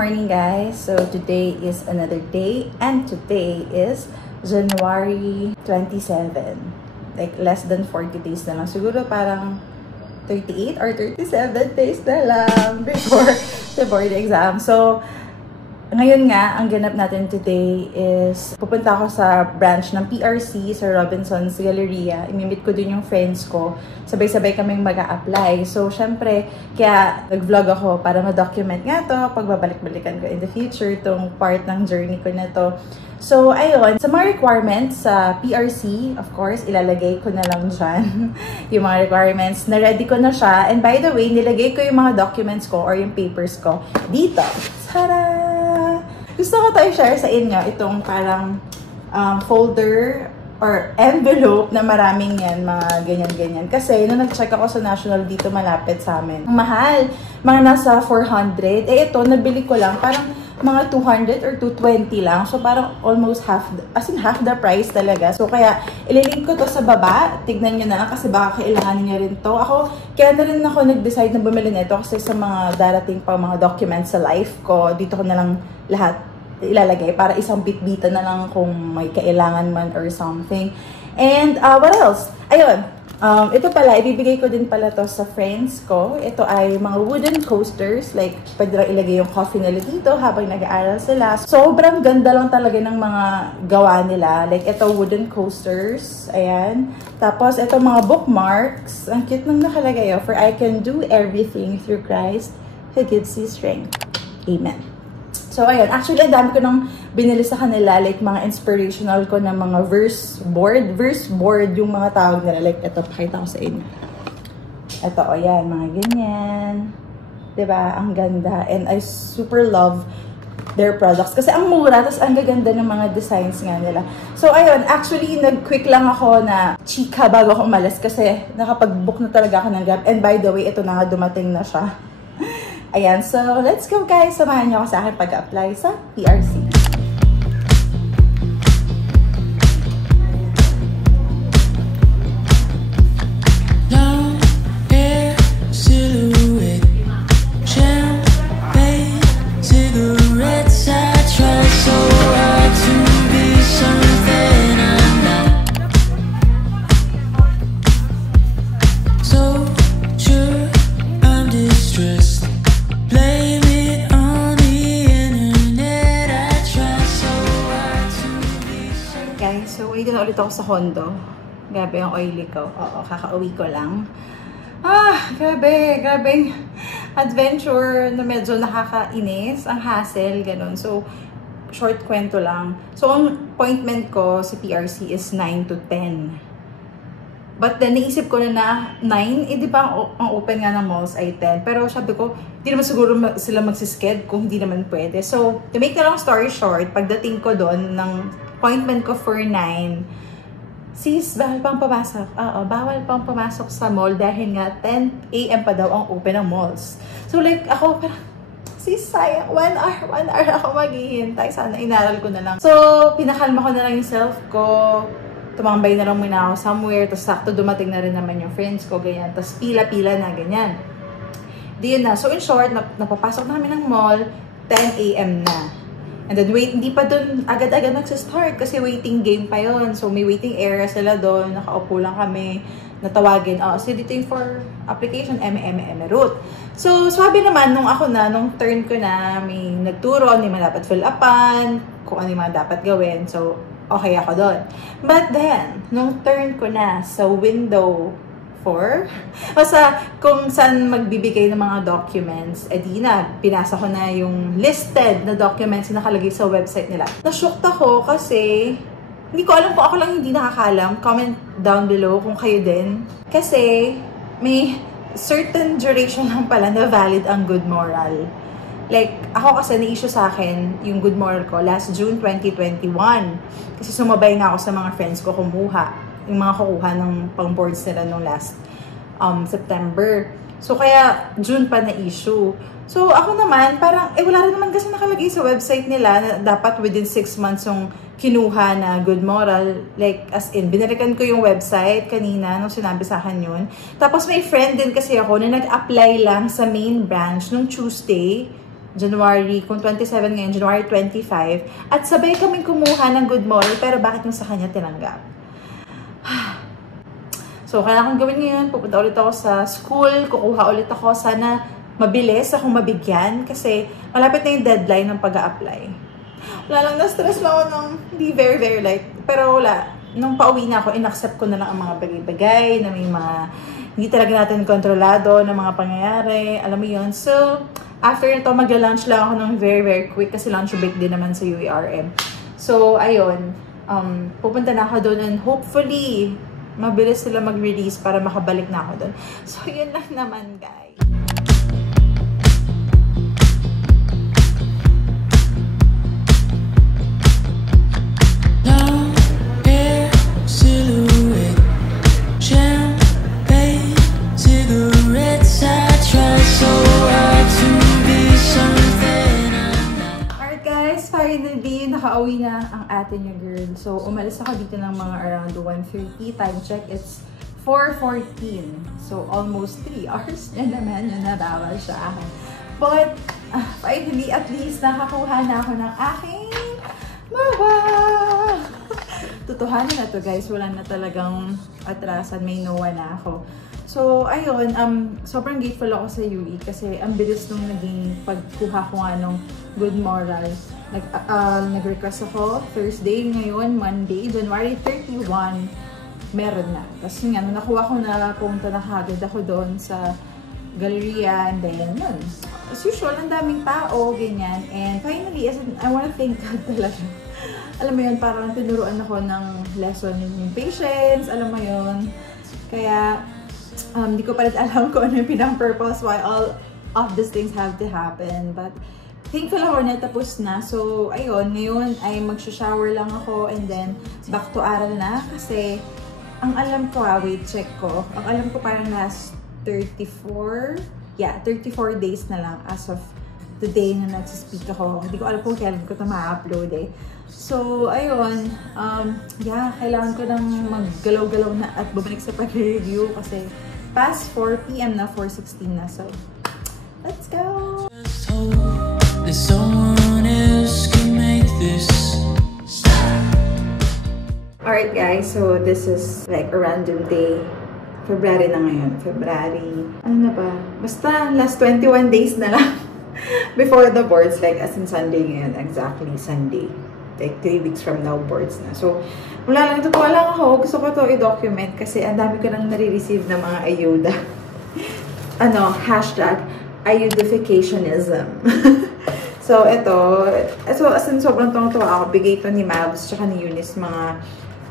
morning guys! So today is another day and today is January 27. Like less than 40 days na lang. Siguro parang 38 or 37 days na lang before the board exam. So ngayon nga, ang ganap natin today is pupunta ako sa branch ng PRC sa Robinson's Galleria. Imimit ko din yung friends ko. Sabay-sabay kaming mag-a-apply. So, syempre, kaya nag-vlog ako para ma-document nga to. Pagbabalik-balikan ko in the future itong part ng journey ko na to. So, ayun. Sa mga requirements sa PRC, of course, ilalagay ko na lang dyan yung mga requirements. Na-ready ko na siya. And by the way, nilagay ko yung mga documents ko or yung papers ko dito. Tada! Gusto ko tayo share sa inyo itong parang folder or envelope na maraming yan, mga ganyan-ganyan. Kasi nung nag-check ako sa National dito malapit sa amin, ang mahal, mga nasa 400. Eh ito, nabili ko lang parang mga 200 or 220 lang. So parang almost half, as in half the price talaga. So kaya ililink ko to sa baba. Tignan nyo na lang kasi baka kailanganin nyo rin to. Kaya na rin ako nag-decide na bumili nito kasi sa mga darating pa mga documents sa life ko, dito ko na lang lahat ilalagay para isang bitbitan na lang kung may kailangan man or something. And what else? Ayun. Ito pala, ibibigay ko din pala to sa friends ko. Ito ay mga wooden coasters. Like, pwede lang ilagay yung coffee nila dito habang nag-aaral sila. Sobrang ganda lang talaga ng mga gawa nila. Like, ito wooden coasters. Ayan. Tapos, ito mga bookmarks. Ang cute nang nakalagay. For I can do everything through Christ who gives you strength. Amen. So, ayun. Actually, ang dami ko nang binili sa kanila. Like, mga inspirational ko na mga verse board. Verse board yung mga tawag nila. Like, ito, pakita ko sa inyo. Ito, o yan. Mga ganyan. Diba? Ang ganda. And I super love their products. Kasi ang mura. Tapos, ang gaganda ng mga designs nga nila. So, ayun. Actually, nag-quick lang ako na chika bago ako umalis. Kasi, nakapag-book na talaga ako ng Grab. And by the way, ito na nga, dumating na siya. Ayan, so let's go guys. Samahan niyo ako sa akin pag-apply sa PRC. Dito na ulit ako sa condo. Grabe ang oily ko. Oo, kakauwi ko lang. Grabe adventure na medyo nakakainis. Ang hassle, ganun. So, short kwento lang. So, ang appointment ko sa PRC is 9 to 10. But then, naisip ko na 9, di ba ang open nga ng malls ay 10. Pero sabi ko, hindi naman siguro sila magsisked kung hindi naman pwede. So, to make na lang story short, pagdating ko doon ng appointment ko for 9, sis, bawal pang pumasok. Oo, bawal pang pumasok sa mall dahil nga 10 AM pa daw ang open ng malls. So like, ako parang, sis, sayang, 1 hour ako maghihintay. Sana inaral ko na lang. So, pinakalma ko na lang yung self ko. Tumambay na lang muna ako somewhere. Tapos sakto dumating na rin naman yung friends ko, ganyan. Tapos pila-pila na, ganyan. Di yun na. So in short, napapasok namin ng mall, 10 AM na. And then wait, hindi pa dun agad-agad nagsistart kasi waiting game pa yon. So may waiting area sila doon, nakaupo lang kami, natawagin, so dito yung for application, route. So sabi naman, nung turn ko na, may nagturo, hindi man dapat fill upan, kung ano yung mga dapat gawin. So okay ako doon. But then, nung turn ko na sa window 4, basta kung saan magbibigay ng mga documents, di na, pinasa ko na yung listed na documents na nakalagay sa website nila. Na-shocked ako kasi hindi ko alam kung ako lang hindi nakakalam. Comment down below kung kayo din. Kasi may certain duration lang pala na valid ang good moral. Like, ako kasi na-issue sa akin yung good moral ko last June 2021. Kasi sumabay nga ako sa mga friends ko kumuha. Yung mga kukuha ng pang-boards nila nung last September. So, kaya June pa na-issue. So, ako naman, parang, wala rin naman kasi nakalagay sa website nila na dapat within 6 months yung kinuha na good moral. Like, as in, binalikan ko yung website kanina nung sinabi sa akin yun. Tapos, may friend din kasi ako na nag-apply lang sa main branch nung Tuesday. January, kung 27 ngayon, January 25. At sabay kaming kumuha ng good moral, pero bakit yung sa kanya tinanggap? So, kailangan kong gawin ngayon. Pupunta ulit ako sa school, kukuha ulit ako. Sana mabilis akong mabigyan kasi malapit na yung deadline ng pag-a-apply. Wala lang, na-stress lang ako ng hindi very light. Pero wala. Nung pauwi na ako, inaccept ko na lang ang mga bagay-bagay na may mga hindi talaga natin kontrolado na mga pangyayari. Alam mo yun. So, after nito, magla-lunch lang ako ng very quick kasi lunch break din naman sa UARM. So, ayun. Pupunta na ako doon and hopefully, mabilis sila mag-release para makabalik na ako doon. So, yun lang naman, guys. Finally, nakauwi na ang ate niya, girl. So, umalis ako dito ng mga around 1:30. Time check, it's 4:14. So, almost 3 hours na naman yung nabawal sa akin. But, finally, at least, nakakuha na ako ng aking mama! Tutuhanan na to, guys. Wala na talagang atrasan. May nawa na ako. So, ayun, sobrang grateful ako sa UE kasi ang bilis nung naging pagkuha ko nga nung good moral. Nag-request ako Thursday, ngayon, Monday, January 31, meron na. Tapos yun nga, nung nakuha ko na, pumunta na kagad ako doon sa Galleria, and then, yun. As usual, ang daming tao, ganyan. And finally, I wanna thank God talaga. Alam mo yun, parang tinuruan ako ng lesson yung patience, alam mo yun. Kaya, di ko pa rin alam kung ano yung pinang-purpose why all of these things have to happen. But, thankful ako na tapos na. So, ayun, ngayon ay mag-shower lang ako and then back to aral na. Kasi, ang alam ko, wait, check ko. Ang alam ko parang last 34 days na lang as of today na nagsispeak ako. Hindi ko alam kung kailan ko ito ma-upload eh. So, ayun, kailangan ko nang maggalaw-galaw na at bumalik sa pag-review kasi past 4 PM na, 4:16 na. So, let's go! Someone else can make this stop. Alright guys, so this is like a random day. February na ngayon. February. Ano na ba? Basta last 21 days na lang before the boards. Like as in Sunday ngayon. Exactly Sunday. Like 3 weeks from now boards na. So, wala lang. Natutuwa lang ako. Gusto ko to i-document kasi ang dami ko nang nare-receive ng mga ayuda. Hashtag ayudificationism. So, ito. So, as in, sobrang tuwa ako. Bigay ito ni Mavs, tsaka ni Eunice, mga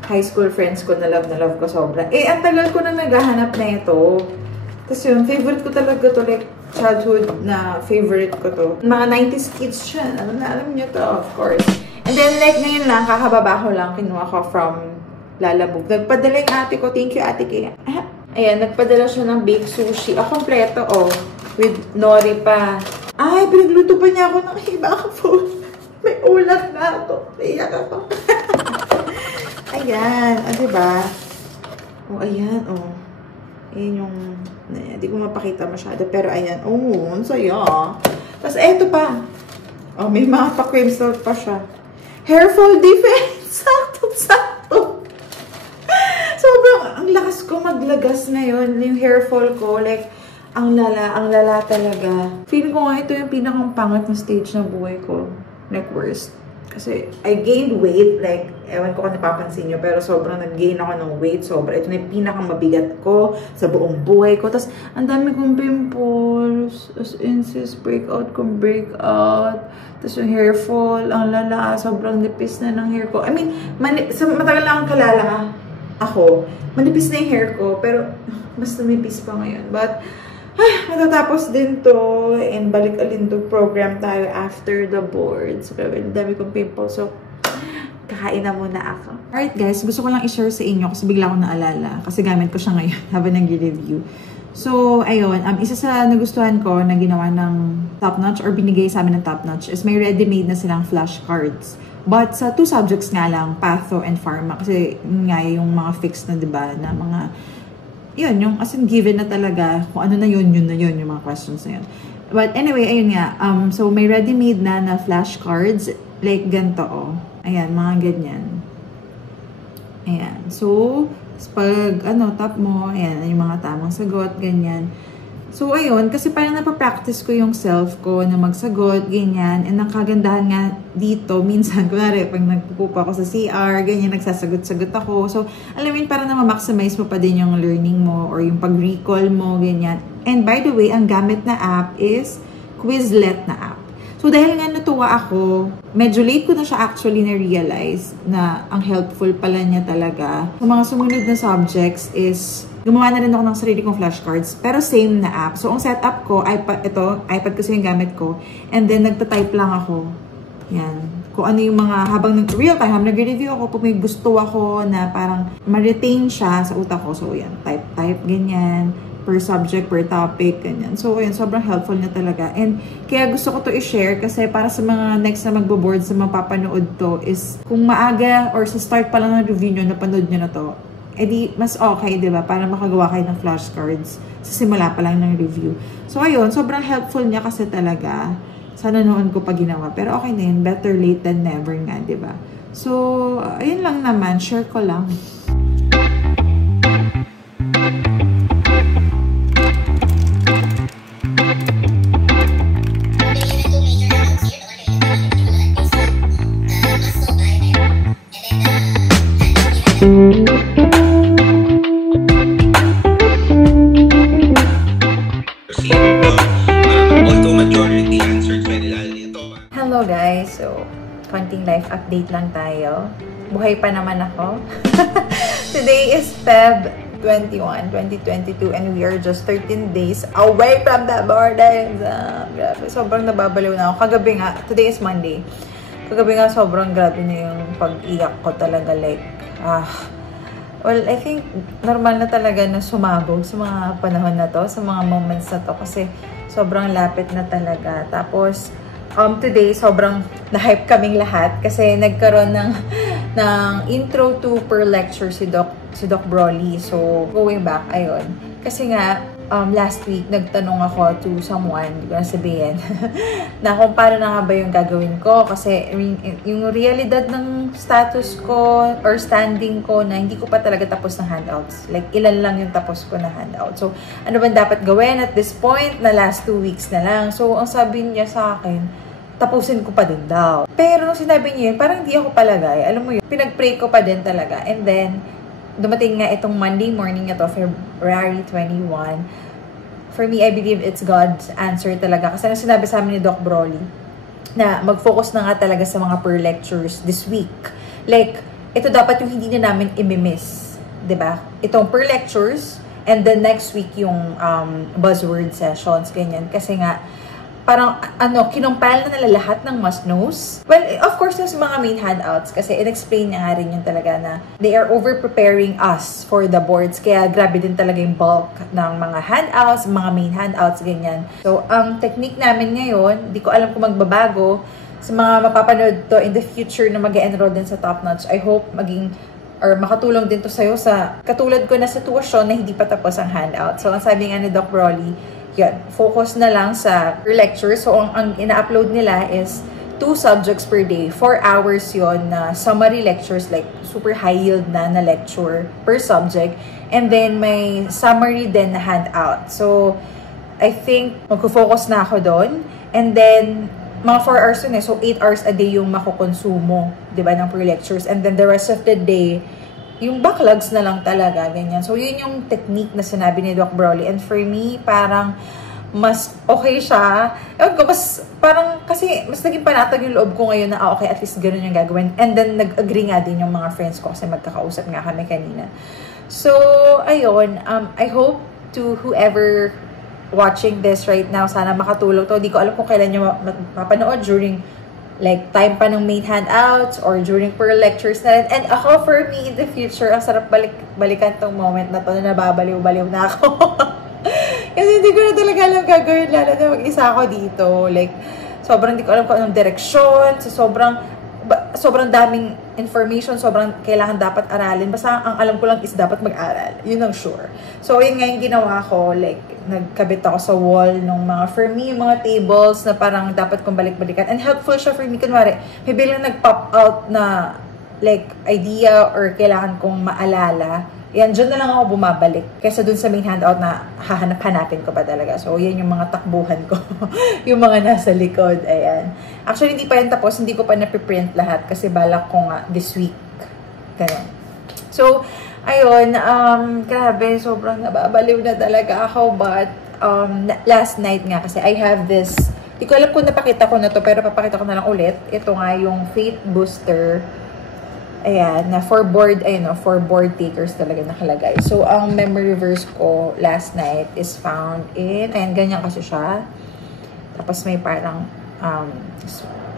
high school friends ko na love ko sobra. Ang tagal ko na naghahanap na ito. Tapos yun, favorite ko talaga to. Like, childhood na favorite ko to. Mga 90s kids siya. Alam niyo to, of course. And then, like, ngayon lang, kakababa ko lang, kinuha ko from Lalabog. Nagpadala yung ate ko. Thank you, ate Kaya. Ayan, nagpadala siya ng baked sushi. Kompleto, with nori pa. Ay, pinagluto pa niya ako ng ibang food. May ulat na ako. Iyak ako. Ayan. Diba? Ayan, Ayan yung... Hindi ko mapakita masyado. Pero ayan. Ang saya. Tapos, eto pa. May mga pa-cream salt pa siya. Hair fall defense. Sakto-sakto. Sobrang, ang lakas ko maglagas ngayon. Yung hair fall ko, like, ang lala talaga. Feeling ko nga ito yung pinakang pangat na stage ng buhay ko. Like, worst. Kasi, I gained weight. Like, ewan ko kung napapansin nyo, pero sobrang nag-gain ako ng weight. Sobra. Ito na yung pinakang mabigat ko sa buong buhay ko. Tapos, ang dami kong pimples. As in, sis, breakout. Tapos yung hair fall, ang lala. Sobrang nipis na ng hair ko. I mean, matagal lang ang kalala ako. Manipis na yung hair ko, pero mas namipis pa ngayon. But, matatapos din to and balik alin to program tayo after the boards. So, dami kong pimples. So, kakain na muna ako. Alright guys, gusto ko lang i-share sa inyo kasi bigla ko naalala. Kasi gamit ko siya ngayon habang nag-review. So, ayun. Isa sa nagustuhan ko na ginawa ng Top Notch or binigay sa amin ng Top Notch is may ready-made na silang flashcards. But sa 2 subjects nga lang, Patho and Pharma. Kasi nga yung mga fixed na, diba, na mga yun, yung as in given na talaga, kung ano na yun, yung mga questions na yun. But anyway, ayun nga. So, may ready-made na flashcards. Like, ganito, oh. Ayan, mga ganyan. Ayan. So, pag, tap mo, ayan, yung mga tamang sagot, ganyan. So, ayun, kasi parang napapractice ko yung self ko na magsagot, ganyan. And ang kagandahan nga dito, minsan, kunwari, pag nagpupupa ako sa CR, ganyan, nagsasagot-sagot ako. So, alam mo yun, parang na-maximize mo pa din yung learning mo or yung pag-recall mo, ganyan. And by the way, ang gamit na app is Quizlet na app. So, dahil nga natuwa ako, medyo late ko na siya actually na-realize na ang helpful pala niya talaga. Sa mga sumunod na subjects is, gumawa na rin ako ng sarili kong flashcards, pero same na app. So, ang setup ko, iPad kasi yung gamit ko, and then nagtatype lang ako. Yan. Kung ano yung mga, habang real time, nag-review ako, kung may gusto ako na parang ma-retain siya sa utak ko. So, yan, type, ganyan. Per subject, per topic, ganyan. So, ayun, sobrang helpful niya talaga. And, kaya gusto ko to i-share kasi para sa mga next na magbo-board sa mapapanood to is, kung maaga or sa start pa lang ng review nyo, napanood nyo na to, edi mas okay, di ba? Para makagawa kayo ng flashcards sa simula pa lang ng review. So, ayun, sobrang helpful niya kasi talaga. Sana noon ko pa ginawa. Pero okay na yun. Better late than never nga, di ba? So, ayun lang naman. Share ko lang. Hello guys, so konting life update lang tayo. Buhay pa naman ako. Today is Feb 21, 2022 and we are just 13 days away from the board exam. Grabe, sobrang nababaliw na ako. Kagabi nga, today is Monday. Kagabi nga sobrang grabe na yung pag-iyak ko talaga, like, well, I think normal na talaga na sumabog sa mga panahon na to, sa mga moments na to, kasi sobrang lapit na talaga. Tapos, today, sobrang na-hype kaming lahat kasi nagkaroon ng intro to per lecture si Doc Broly. So, going back, ayun. Kasi nga, last week, nagtanong ako to someone, hindi ko na sabihin, na kung paano na nga ba yung gagawin ko. Kasi, yung realidad ng status ko or standing ko na hindi ko pa talaga tapos ng handouts. Like, ilan lang yung tapos ko na handout. So, ano ba dapat gawin at this point na last 2 weeks na lang? So, ang sabi niya sa akin, tapusin ko pa din daw. Pero nung sinabi niya yun, parang hindi ako palagay. Alam mo yun, pinag-pray ko pa din talaga. And then, dumating nga itong Monday morning na to, February 21. For me, I believe it's God's answer talaga. Kasi nung sinabi sa amin ni Doc Broly, na mag-focus na nga talaga sa mga per lectures this week. Like, ito dapat yung hindi na namin imimiss. Diba? Itong per lectures, and then next week yung buzzword sessions, ganyan. Kasi nga, parang, kinumpile na nila lahat ng must-knows. Well, of course, yung mga main handouts, kasi in-explain niya nga rin yung talaga na they are over-preparing us for the boards. Kaya grabe din talaga yung bulk ng mga handouts, mga main handouts, ganyan. So, ang technique namin ngayon, di ko alam kung magbabago. Sa mga mapapanood to in the future na mag-enroll din sa Top Notch, I hope makatulong din to sa'yo sa katulad ko na sitwasyon na hindi pa tapos ang handout. So, ang sabi nga ni Doc Broly, yan, focus na lang sa per lecture. So, ang ina-upload nila is 2 subjects per day. 4 hours yon na summary lectures, like super high yield na lecture per subject. And then, may summary din na handout. So, I think magfo-focus na ako doon. And then, mga 4 hours yun eh. So, 8 hours a day yung makukonsumo, diba, ng per lectures. And then, the rest of the day, yung backlogs na lang talaga, ganyan. So, yun yung technique na sinabi ni Doc Broly. And for me, parang mas okay siya. Ewan ko, kasi mas naging panatag yung loob ko ngayon na, okay, at least ganun yung gagawin. And then, nag-agree nga din yung mga friends ko kasi magkakausap nga kami kanina. So, ayun, I hope to whoever watching this right now, sana makatulong to. Di ko alam kung kailan nyo mapanood during like, time pa ng main handouts or during per lectures na rin. And ako, for me, in the future, ang sarap balikan tong moment na to na nababaliw-baliw na ako. Kasi hindi ko na talaga alam gagawin, lalo na mag-isa ako dito. Like, sobrang hindi ko alam kung anong direksyon. So, sobrang daming information, sobrang kailangan dapat aralin. Basta ang alam ko lang is dapat mag-aral. Yun ang sure. So, yun nga yung ginawa ko. Like, nagkabit ako sa wall ng mga, for me, mga tables na parang dapat kong balik-balikan. And helpful siya for me. Kunwari, may biglang nag-pop out na like, idea or kailangan kong maalala. Yan, dyan na lang ako bumabalik. Kaysa dun sa main handout na hahanap-hanapin ko pa talaga. So, yan yung mga takbuhan ko. Yung mga nasa likod. Ayan. Actually, hindi pa yan tapos. Hindi ko pa napiprint lahat kasi balak ko nga this week. Ganun. So, ayun. Grabe, sobrang nababaliw na talaga ako. But, last night nga kasi I have this, di ko alam kung napakita ko na to, pero papakita ko na lang ulit. Ito nga yung Faith Booster. Ayan, na for board, ayun, for board takers talaga nakalagay. So, ang memory verse ko last night is found in, ayan, ganyan kasi siya. Tapos may parang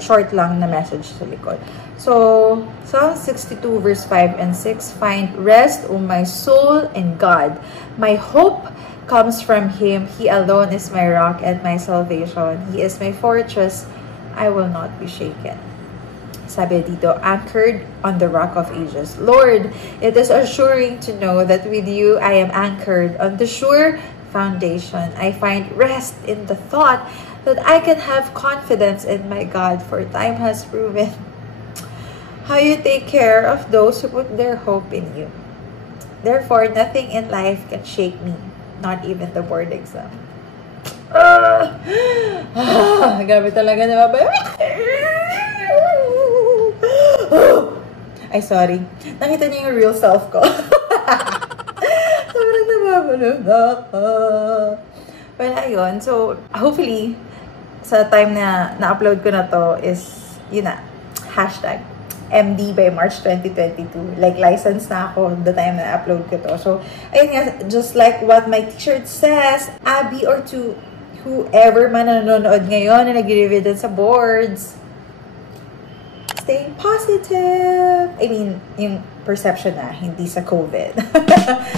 short lang na message sa likod. So, Psalm 62 verse 5 and 6, find rest, O my soul, in God. My hope comes from Him. He alone is my rock and my salvation. He is my fortress. I will not be shaken. Sabi dito, anchored on the rock of ages. Lord, it is assuring to know that with you I am anchored on the sure foundation. I find rest in the thought that I can have confidence in my God, for time has proven how you take care of those who put their hope in you. Therefore, nothing in life can shake me, not even the board exam. Grabe talaga na ba? Ay, sorry. Nakita niyo yung real self ko. Sobrang nababalog na ako. Well, ayun. So, hopefully, sa time na na-upload ko na to is, yun na, hashtag MD by March 2022. Like, license na ako the time na na-upload ko to. So, ayun nga, just like what my t-shirt says, Abby or to whoever man nanonood ngayon na nag-review din sa boards, stay positive. I mean, yung perception na, hindi sa COVID.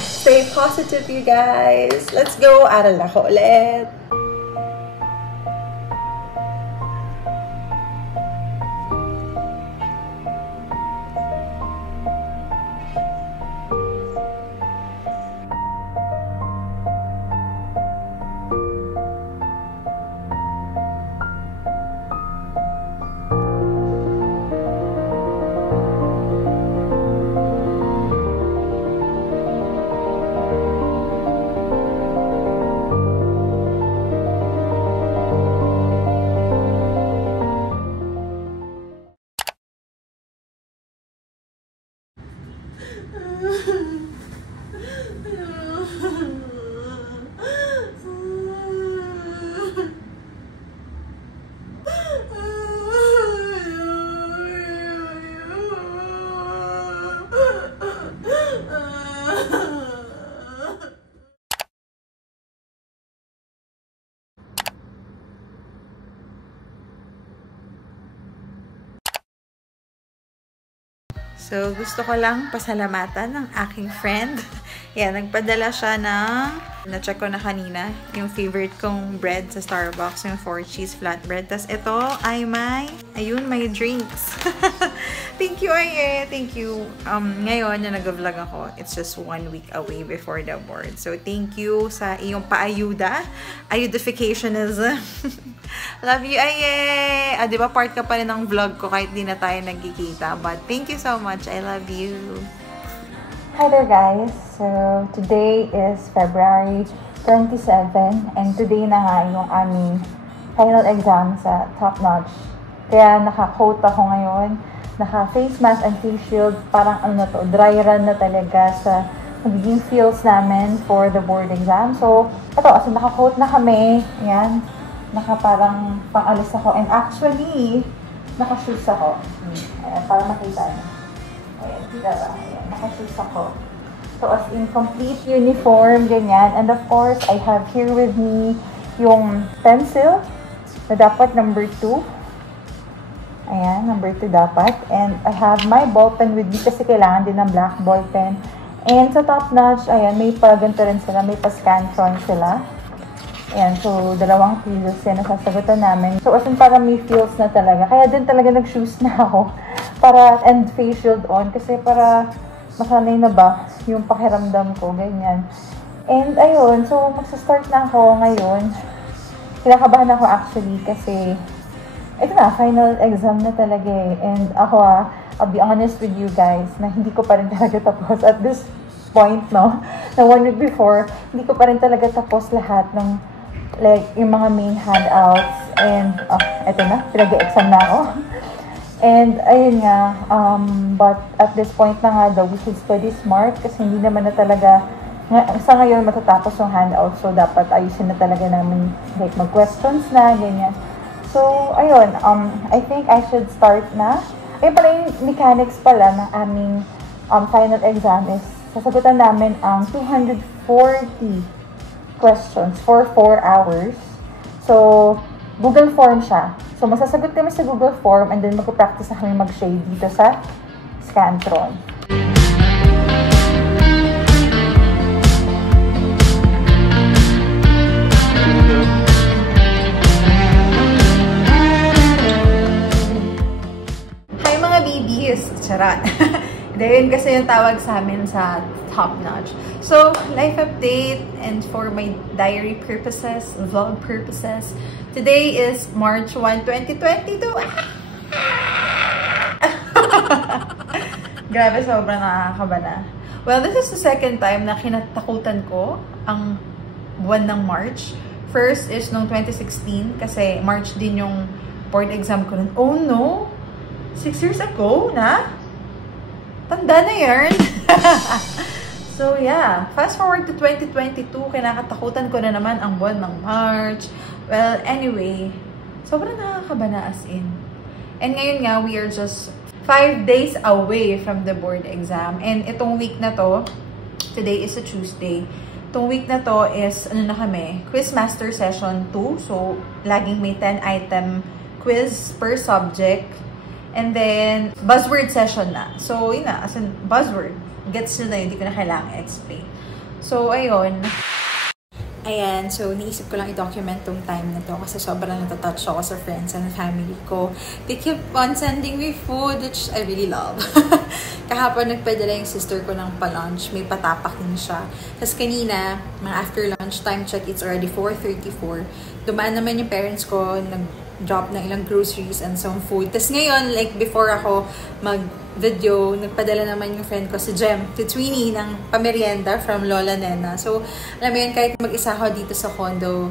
Stay positive, you guys. Let's go. Aral ako ulit. So, gusto ko lang pasalamatan ng aking friend. Yan, nagpadala siya ng, na-check ko na kanina, yung favorite kong bread sa Starbucks, yung 4 cheese flatbread. Tapos ito ay ayun, may drinks. Thank you, Aye. Thank you. Ngayon, na nag-vlog ako, it's just 1 week away before the board. So, thank you sa iyong paayuda. Ayudificationism. Love you, Aye! Di ba part ka pa rin ng vlog ko kahit di na tayo nagkikita. But thank you so much. I love you. Hi there, guys. So, today is February 27 and today na nga yung aming final exam sa Top Notch. Kaya naka-coat ako ngayon. Naka-face mask and face shield. Parang ano na to, dry run na talaga sa magiging feels namin for the board exam. So, ito, as naka-coat na kami. Ayan. Parang pang-alis ako. And actually, naka-shoes ako. Ayan, para makita niyo. Ayan, diba? Ayan, naka-shoes ako. So, as in complete uniform, ganyan. And of course, I have here with me yung pencil na dapat number 2. Ayan, number 2 dapat. And I have my ball pen with me kasi kailangan din ng black ball pen. And sa Top Notch, ayan, may pa-ganto rin sila. May pa-Scantron sila. Ayan, so, 2 quizzes yan na sasagutan namin. So, as in, parang may feels na talaga. Kaya din talaga nag-shoes na ako para, and face shield on, kasi para masanay na ba yung pakiramdam ko, ganyan. And ayun, so magsa-start na ako ngayon. Kinakabahan ako actually kasi ito na, final exam na talaga eh. And ako I'll be honest with you guys, na hindi ko pa rin talaga tapos at this point, no? Na 1 week before, hindi ko pa rin talaga tapos lahat ng, like, yung mga main handouts. And, eto na, pinag-exam na ako. And, ayun nga, but at this point na nga daw, we should study smart kasi hindi naman na talaga, sa ngayon matatapos yung handout. So, dapat ayusin na talaga namin, like, mag-questions na, ganyan. So, ayun, I think I should start na. Ayun pala yung mechanics pala ng aming final exam is, sasagutan namin ang 240 questions for 4 hours. So, Google Form siya. So, masasagot kami sa Google Form and then magpa-practice na kami mag-shade dito sa Scantron. Hi mga babies! Charot! Dahil kasi yung tawag sa amin sa Top Notch. So, life update and for my diary purposes, vlog purposes, today is March 1, 2022. Grabe, sobrang nakakaba na. Well, this is the second time na kinatakutan ko ang buwan ng March. First is noong 2016 kasi March din yung board exam ko nun. Oh no! 6 years ago na? Tanda na yan. So, yeah. Fast forward to 2022, kinakatakutan ko na naman ang buwan ng March. Well, anyway, sobrang nakakaba na as in. And ngayon nga, we are just 5 days away from the board exam. And itong week na to, today is a Tuesday. Itong week na to is, ano na kami, Quizmaster Session 2. So, laging may 10-item quiz per subject. And then, buzzword session na. So, yun na. As in, buzzword. Gets nyo na yun. Hindi ko na kailangan explain. So, ayun. Ayan. So, niisip ko lang i-document tong time na to kasi sobrang natatouch ako sa friends and family ko. They keep on sending me food, which I really love. Kahapon, nagpadala yung sister ko ng pa-lunch. May patapakin siya. Tapos kanina, mga after lunch time check, it's already 4:34. Dumaan naman yung parents ko, drop ng ilang groceries and some food. Tapos ngayon, like before ako mag-video, nagpadala naman yung friend ko si Jem, si Tweeney, ng pamerienda from Lola Nena. So, alam mo yun, kahit mag-isa ako dito sa condo,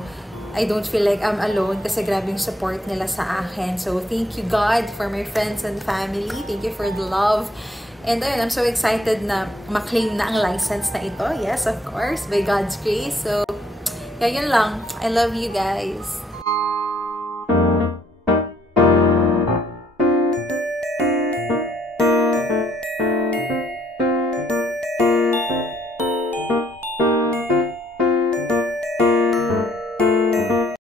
I don't feel like I'm alone kasi grabe yung support nila sa akin. So, thank you God for my friends and family. Thank you for the love. And ayun, I'm so excited na maklaim na ang license na ito. Yes, of course, by God's grace. So, yeah, yun lang. I love you guys.